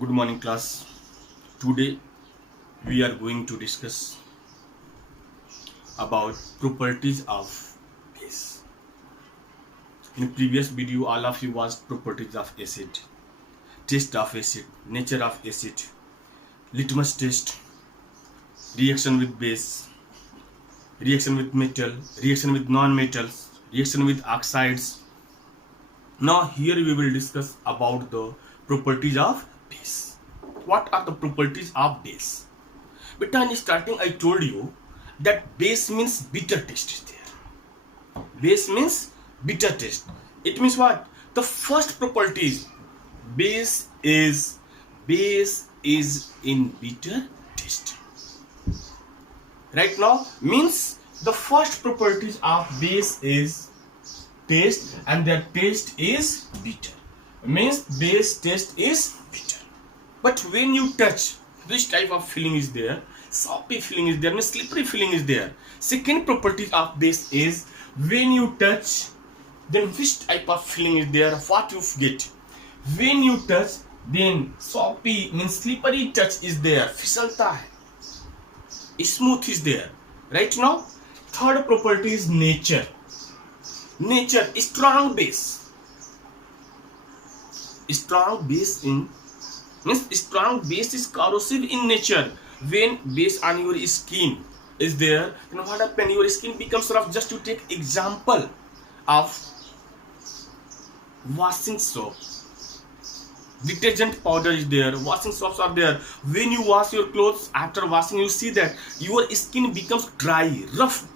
Good morning, class. Today we are going to discuss about properties of base. In previous video, all of you watched properties of acid, taste of acid, nature of acid, litmus test, reaction with base, reaction with metal, reaction with non-metals, reaction with oxides. Now here we will discuss about the properties of base. What are the properties of base? But in starting I told you that base means bitter taste is there. Base means bitter taste. It means what? The first property is base is in bitter taste. Right now means the first properties of base is taste, and their taste is bitter. Means base taste is bitter. But when you touch, which type of feeling is there? Soppy feeling is there, means slippery feeling is there. Second property of base is when you touch, then which type of feeling is there? What you get? When you touch, then soppy means slippery touch is there. फिसलता है. Smooth is there. Right now, third property is nature. Nature, strong base. Strong base in means strong base is corrosive in nature. When base on your skin is there, then what happens? Your skin becomes rough. Just to take example of washing soap, detergent powder is there, washing soaps are there. When you wash your clothes, after washing you see that your skin becomes dry, rough,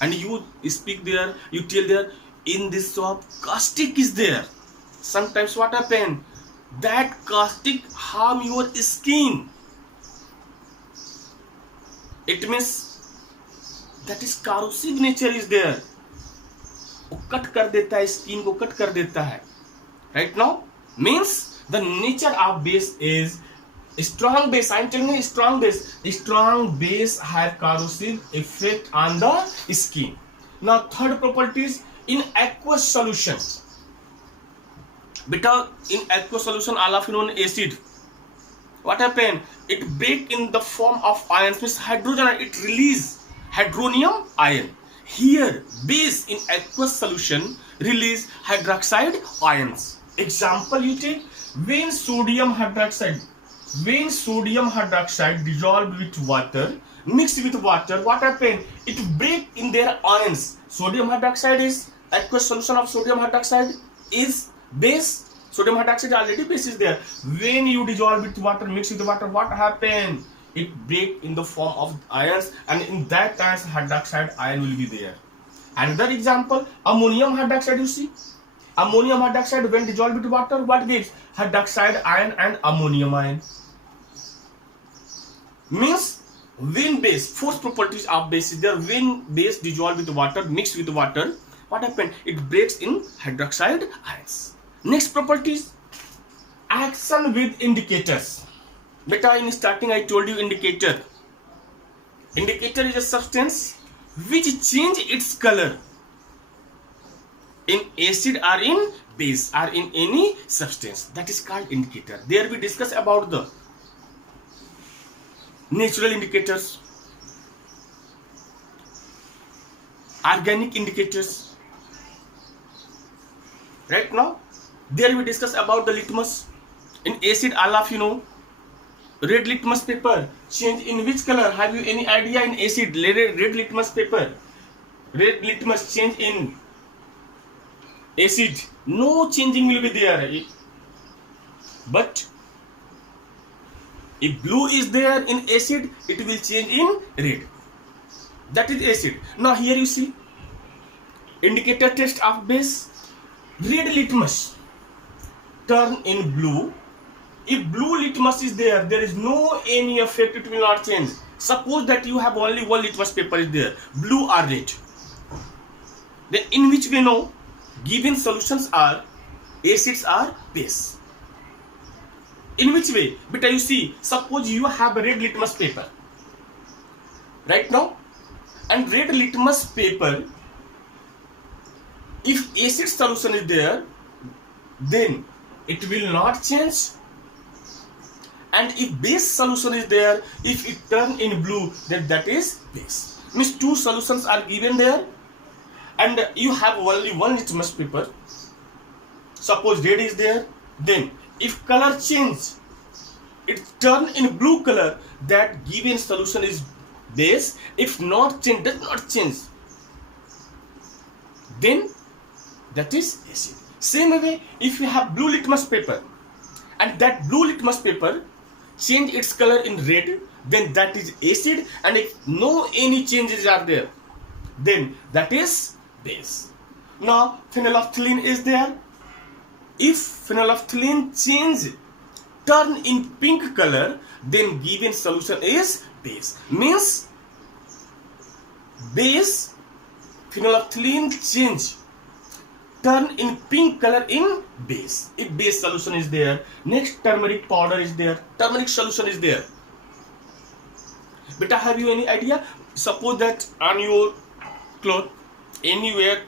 and you speak there, you tell there, in this soap caustic is there. Sometimes what happen? That caustic harm your skin. It means that is corrosive nature is there. वो cut कर देता है, skin को cut कर देता है. Right now means the nature of base is strong base. I am telling you strong base. Strong base have corrosive effect on the skin. Now third property is in aqueous solution. Because in aqueous solution, all of you know acid. What happen? It break in the form of ions, means hydrogen. It release hydronium ion. Here, base in aqueous solution release hydroxide ions. Example you take, when sodium hydroxide dissolved with water, mixed with water, what happen? It break in their ions. Sodium hydroxide is aqueous solution of sodium hydroxide is base. Sodium hydroxide already base is there. When you dissolve with water, mix with water, what happen? It break in the form of ions, and in that ions hydroxide ion will be there. Another example, ammonium hydroxide. You see, ammonium hydroxide when dissolved with water, what gives? Hydroxide ion and ammonium ion. Means when base, fourth properties of base is there. When base dissolved with water, mixed with water, what happen? It breaks in hydroxide ions. Next properties, action with indicators. Beta, in starting I told you indicator. Indicator is a substance which change its color in acid or in base or in any substance. That is called indicator. There we discuss about the natural indicators, organic indicators. Right now, there we discuss about the litmus. In acid, all of you know, red litmus paper change in which color? Have you any idea? In acid, red litmus paper, red litmus change in acid, no changing will be there. But if blue is there in acid, it will change in red. That is acid. Now here you see indicator test of base. Red litmus turn in blue. If blue litmus is there, there is no any effect, it will not change. Suppose that you have only one litmus paper is there, blue or red. Then in which we know given solutions are acids or base. In which way? But you see, suppose you have a red litmus paper right now, and red litmus paper, if acid solution is there, then it will not change. And if base solution is there, if it turn in blue, then that is base. Means two solutions are given there, and you have only one litmus paper. Suppose red is there, then if color change, it turn in blue color, that given solution is base. If not change, does not change, then that is acid. Same way, if you have blue litmus paper and that blue litmus paper change its color in red, then that is acid. And if no any changes are there, then that is base. Now phenolphthalein is there. If phenolphthalein change turn in pink color, then given solution is base. Means base, phenolphthalein change turn in pink color in base, if base solution is there. Next, turmeric powder is there, turmeric solution is there. Beta, have you any idea? Suppose that on your cloth anywhere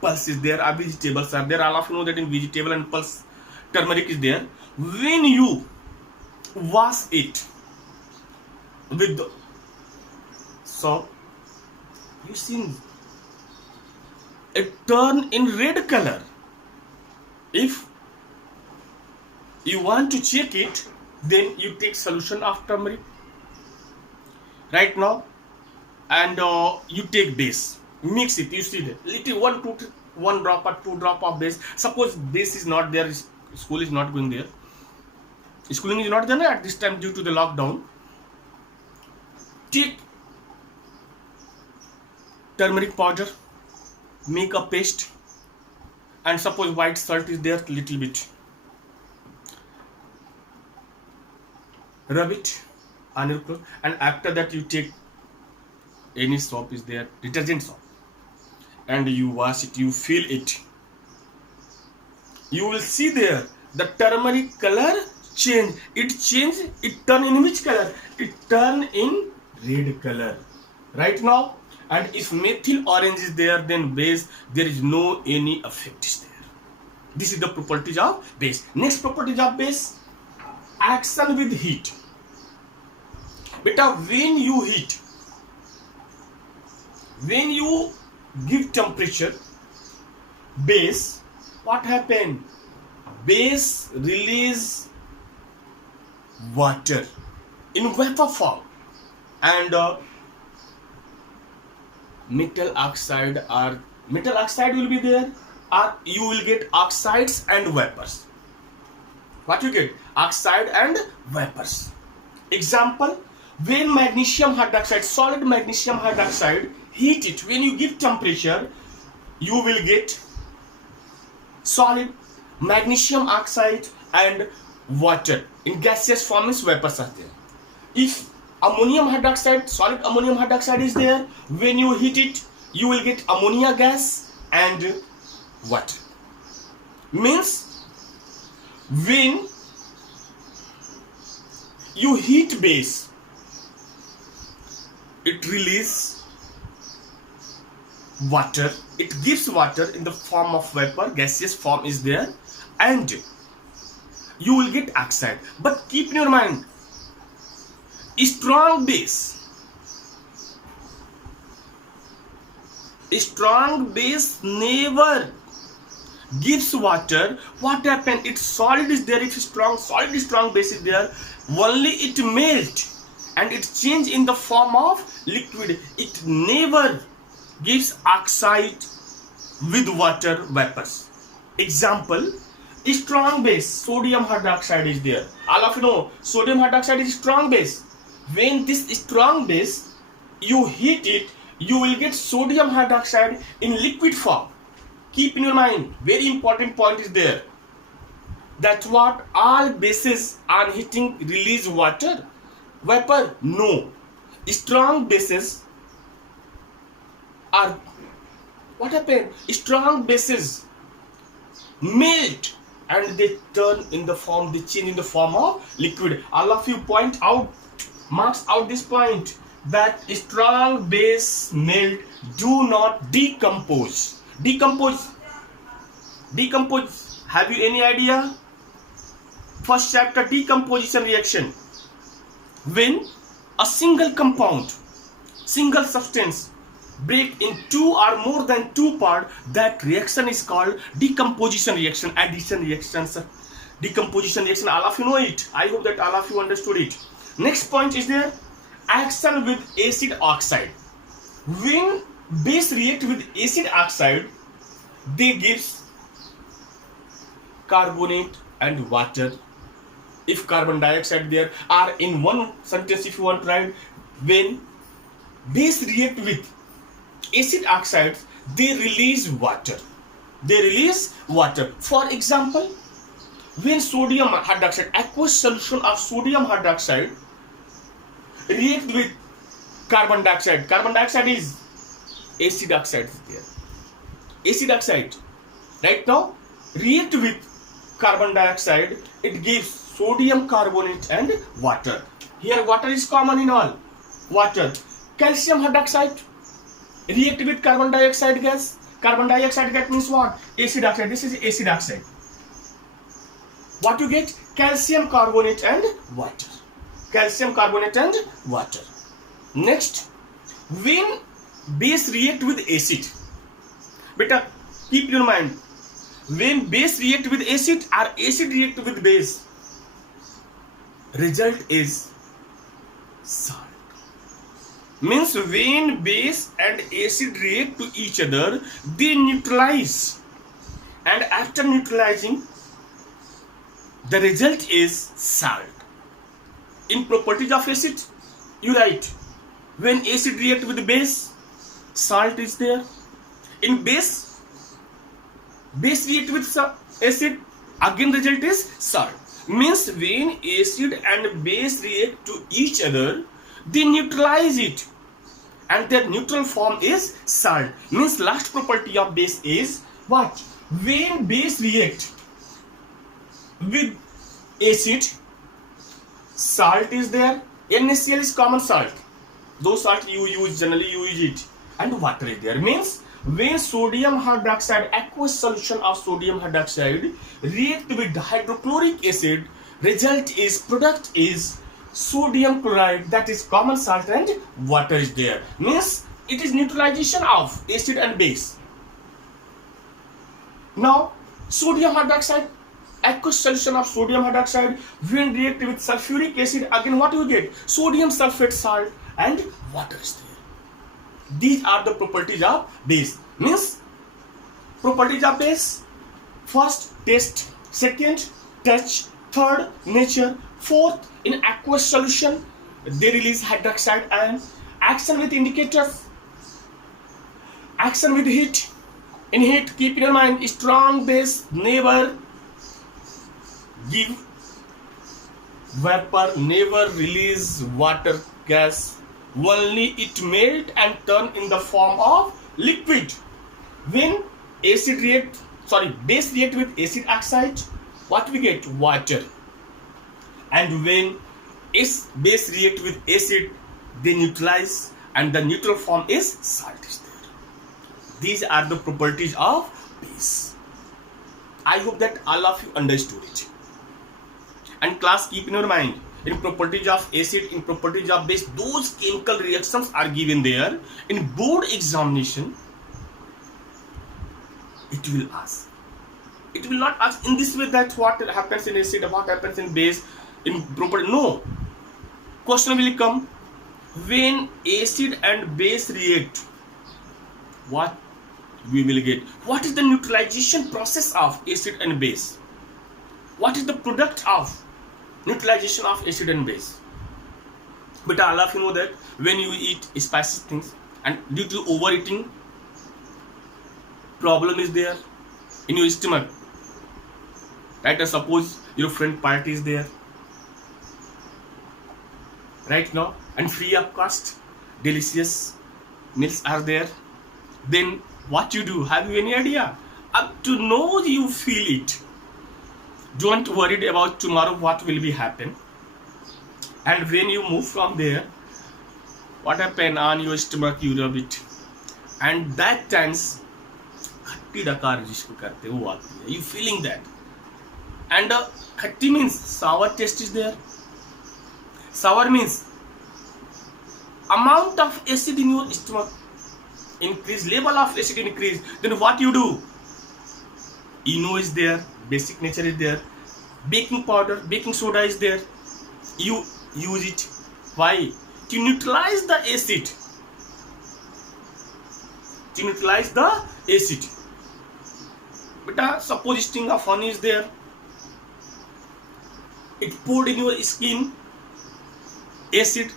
pulse is there, or vegetables are there. All of you know that in vegetable and pulse turmeric is there. When you wash it with the soap, you see it turn in red color. If you want to check it, then you take solution of turmeric right now, and you take base, mix it. You see that little one drop or 2 drop of base. Suppose base is not there, school is not going there, schooling is not there at this time due to the lockdown. Take turmeric powder, make a paste, and suppose white salt is there, little bit, rub it on your clothes, and after that you take any soap is there, detergent soap, and you wash it, you feel it. You will see there the turmeric color change. It turn in which color? It turn in red color right now. And if methyl orange is there, then base, there is no any effect is there. This is the properties of base. Next properties of base, action with heat. Beta, when you heat, when you give temperature, base, what happen? Base release water in vapor form, and metal oxide will be there, or you will get oxides and vapors. What you get? Oxide and vapors. Example, when magnesium hydroxide, solid magnesium hydroxide, heat it, when you give temperature, you will get solid magnesium oxide and water. In gaseous form is vapors are there. If ammonium hydroxide, solid ammonium hydroxide is there, when you heat it, you will get ammonia gas and water. Means when you heat base, it releases water, it gives water in the form of vapor, gaseous form is there, and you will get oxide. But keep in your mind, strong base never gives water. What happen? It's solid is there. If strong base is there, only it melt and it change in the form of liquid. It never gives oxide with water vapors. Example, strong base, sodium hydroxide is there. All of you know sodium hydroxide is strong base. When this strong base, you heat it, you will get sodium hydroxide in liquid form. Keep in your mind, very important point is there. That's what all bases on heating release water, vapor. No, strong bases are, what happened? Strong bases melt and they turn in the form, they change in the form of liquid. All of you point out, marks out this point, that strong base melt, do not decompose. Decompose Have you any idea? First chapter, decomposition reaction. When a single compound, single substance break in two or more than two parts, that reaction is called decomposition reaction, addition reactions, decomposition reaction. All of you know it. I hope that all of you understood it. Next point is there, action with acid oxide. When base react with acid oxide, they gives carbonate and water. If carbon dioxide there, or in one sentence if you want to write, when base react with acid oxides, they release water. They release water. For example, when sodium hydroxide, aqueous solution of sodium hydroxide react with carbon dioxide. Carbon dioxide is acid oxide there. Acid oxide, right now, react with carbon dioxide, it gives sodium carbonate and water. Here water is common in all. Water. Calcium hydroxide react with carbon dioxide gas. Carbon dioxide gas means what? Acid oxide. This is acid oxide. What you get? Calcium carbonate and water. Calcium carbonate and water. Next, when base react with acid, beta, keep your mind, when base react with acid or acid react with base, result is salt. Means when base and acid react to each other, they neutralize, and after neutralizing, the result is salt. In properties of acid, you write, when acid react with base, salt is there. In base react with acid, again result is salt. Means when acid and base react to each other, they neutralize it, and their neutral form is salt. Means last property of base is what? When base react with acid, salt is there. NaCl is common salt. Those salt you use, generally you use it, and water is there. Means when sodium hydroxide, aqueous solution of sodium hydroxide react with hydrochloric acid, result is, product is sodium chloride, that is common salt, and water is there. Means it is neutralization of acid and base. Now sodium hydroxide, aqueous solution of sodium hydroxide, when react with sulfuric acid, again what you get? Sodium sulfate salt and water is there. These are the properties of base. Means properties of base: first, taste; second, touch; third, nature; fourth, in aqueous solution they release hydroxide ion. Action with indicators, action with heat. In heat, keep in your mind, strong base never give vapor, never release water gas, only it melt and turn in the form of liquid. When base react with acid oxide, what we get? Water. And when base react with acid, they neutralize, and the neutral form is salt is there. These are the properties of base. I hope that all of you understood it. And class, keep in your mind, in properties of acid, in properties of base, those chemical reactions are given there. In board examination, it will ask. It will not ask in this way that what happens in acid, what happens in base, in property. No. Question will come, when acid and base react, what we will get? What is the neutralization process of acid and base? What is the product of neutralization of acid and base? But all of you know that when you eat spicy things, and due to overeating, problem is there in your stomach, right? Suppose your friend party is there right now, and free of cost delicious meals are there, then what you do? Have you any idea? Up to know you feel it. Don't worry about tomorrow what will be happen. And when you move from there, what happen on your stomach, you rub it, and that times खट्टी डकार जिसको कहते हैं वो आती है. You feeling that And khatti means sour taste is there. Sour means amount of acid in your stomach increase, level of acid increase. Then what you do? ENO is there, basic nature is there, baking powder, baking soda is there. You use it. Why? To neutralize the acid. To neutralize the acid. Beta, suppose sting of honey is there. It poured in your skin. Acid,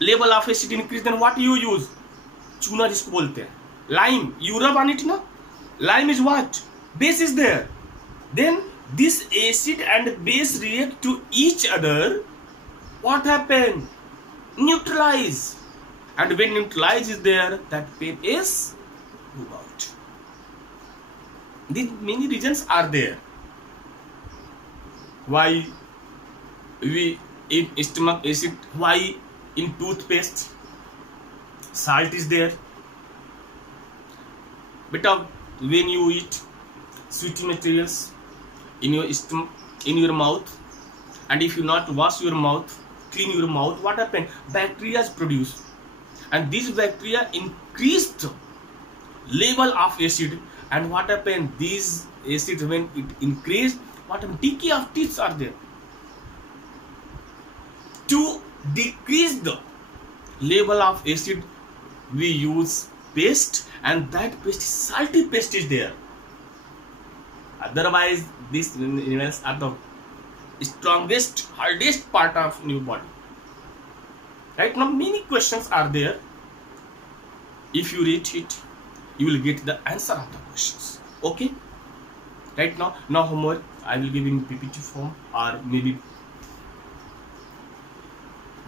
level of acid increase. Then what you use? चूना जिसको बोलते हैं, lime. You rub on it, no? Lime is what? Base is there. Then this acid and base react to each other. What happen? Neutralize. And when neutralize is there, that pain is move out. These many reasons are there why we eat stomach acid. Why in toothpaste salt is there. But when you eat sweet materials in your stomach, in your mouth, and if you not wash your mouth, clean your mouth, what happen? Bacteria is produced, and these bacteria increase the level of acid. And what happen? These acid, when it increase, what happen? Decay of teeth are there. To decrease the level of acid, we use paste, and that paste, salty paste is there. Otherwise, these minerals are the strongest, hardest part of new body. Right now, many questions are there. If you read it, you will get the answer of the questions. Okay. Right now homework I will give in PPT form or maybe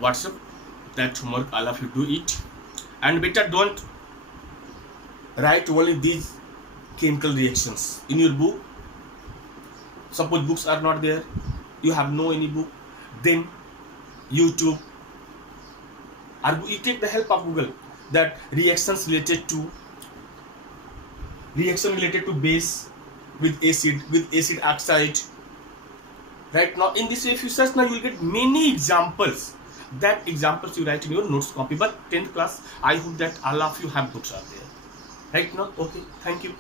WhatsApp. That homework, all of you do it, and better don't write only these chemical reactions in your book. Suppose books are not there, you have no any book, then YouTube, or you take the help of Google, that reactions related to base with acid oxide. Right now, in this way, if you search now, you will get many examples. That examples you write in your notes copy. But 10th class, I hope that all of you have books out there. Right now, okay, thank you.